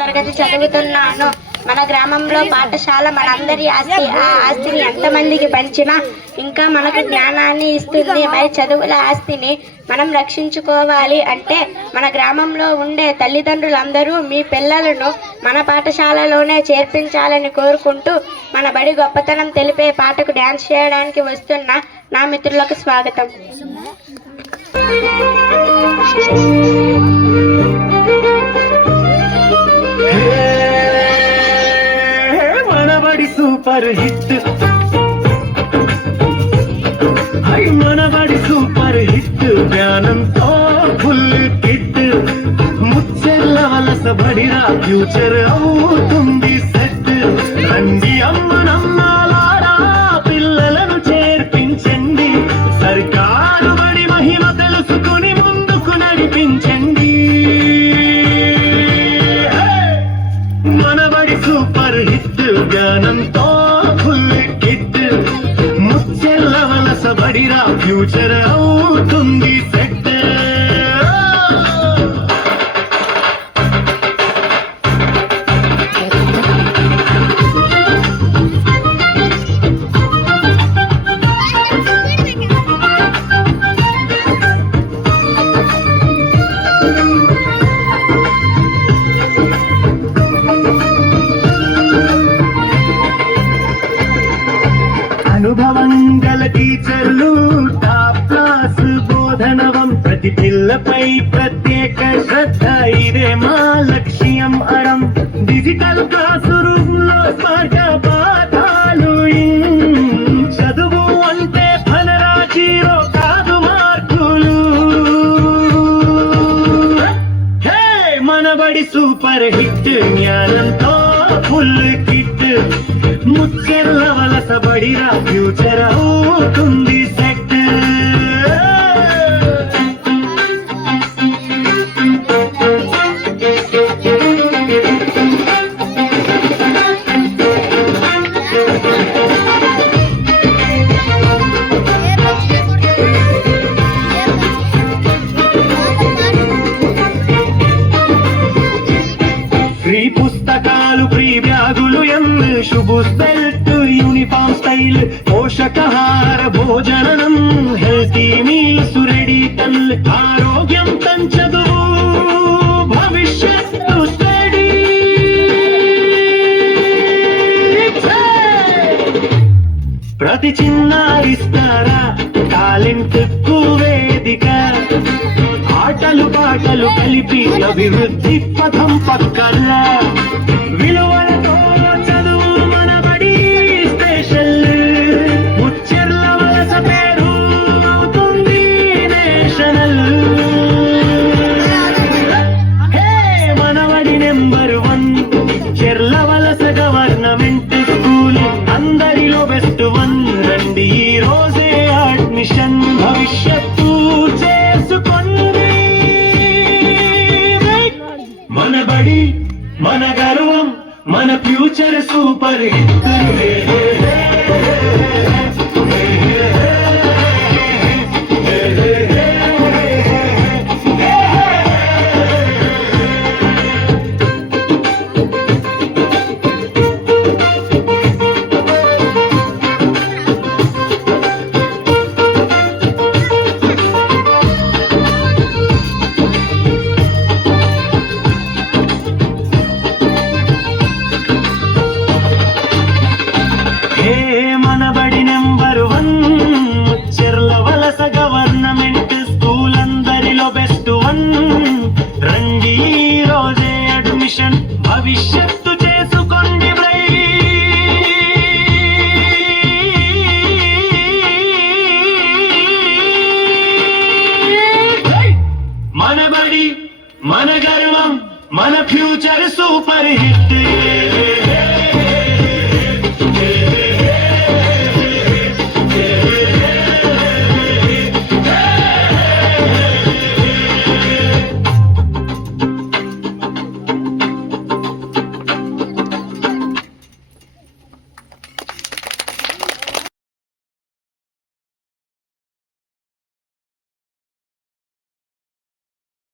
తరగతి చదువుతున్నాను. మన గ్రామంలో పాఠశాల మనందరి ఆస్తి. ఆ ఆస్తిని ఎంతమందికి పంచినా ఇంకా మనకు జ్ఞానాన్ని ఇస్తుంది. మరి చదువుల ఆస్తిని మనం రక్షించుకోవాలి అంటే మన గ్రామంలో ఉండే తల్లిదండ్రులందరూ మీ పిల్లలను మన పాఠశాలలోనే చేర్పించాలని కోరుకుంటూ మన బడి గొప్పతనం తెలిపే పాటకు డ్యాన్స్ చేయడానికి వస్తున్న నా మిత్రులకు స్వాగతం. మనబడి సూపర్ హిట్, మనబడి సూపర్ హిట్, జ్ఞానంతో ఫుల్ కిట్, ముచ్చెల్ల వలస బడిరా ఫ్యూచర్ అవుతుంది సెట్. రండి అమ్మ నమ్మాలారా పిల్లలను చేర్పించండి, సర్కారు బడి మహిమ తెలుసుకుని ముందుకు నడిపించండి. మనబడి సూపర్ హిట్, జ్ఞానంతో ఫుల్ కిట్, ముచ్చెల్ల వలస బడిరా ఫ్యూచర్ అవుతుంది సెట్. అనుభవం గల టీచర్లు, టాప్ క్లాస్ బోధనవం, ప్రతి పిల్లపై ప్రత్యేక శ్రద్ధ, ఇదే మా లక్ష్యం అరం. డిజిటల్ క్లాసు రూమ్ లో స్మార్ట్ పాఠాలు, చదువు అంటే ఫలరా జీరో కాదు మార్కులు. హే మనబడి సూపర్ హిట్, జ్ఞానంతో ఫుల్ కిట్, ముచ్చెల్ల వలస బడిరా ఫ్యూచర్ అవుతుంది సెట్. ఫ్రీ పుస్తకాలు, ఫ్రీ బ్యాగులు, షూస్, బెల్ట్, యూనిఫామ్ స్టైల్, పోషకాహార భోజనం, హెల్తీ మీల్స్ రెడీ టల్, ఆరోగ్యం పెంచదు భవిష్యత్తు స్టడీ. ప్రతి చిన్నారిస్తారా టాలెంట్ కు వేదిక, ఆటలు పాటలు కలిపి అభివృద్ధి పథం పక్కన, విలువలతో చదువు మనబడి స్పెషల్, ముచ్చెర్ల వలస పేరు అవుతుంది నేషనల్. హే మనబడి నెంబర్ 1, చెర్ల వలస గవర్నమెంట్ స్కూల్, అందరిలో బెస్ట్ 1. రండి ఈ రోజే అడ్మిషన్, భవిష్యత్తు చేసుకోండి. మన బడి మన గర్వం, మన ఫ్యూచర్ సూపర్ హిట్. మనబడి నెంబర్ 1, ముచ్చెర్ల వలస గవర్నమెంట్ స్కూల్, అందరిలో బెస్ట్ 1. రండి ఈ రోజే అడ్మిషన్, భవిష్యత్తు చేసుకోండి బ్రైట్. మనబడి మన గర్వం, మన ఫ్యూచర్ సూపర్ హిట్.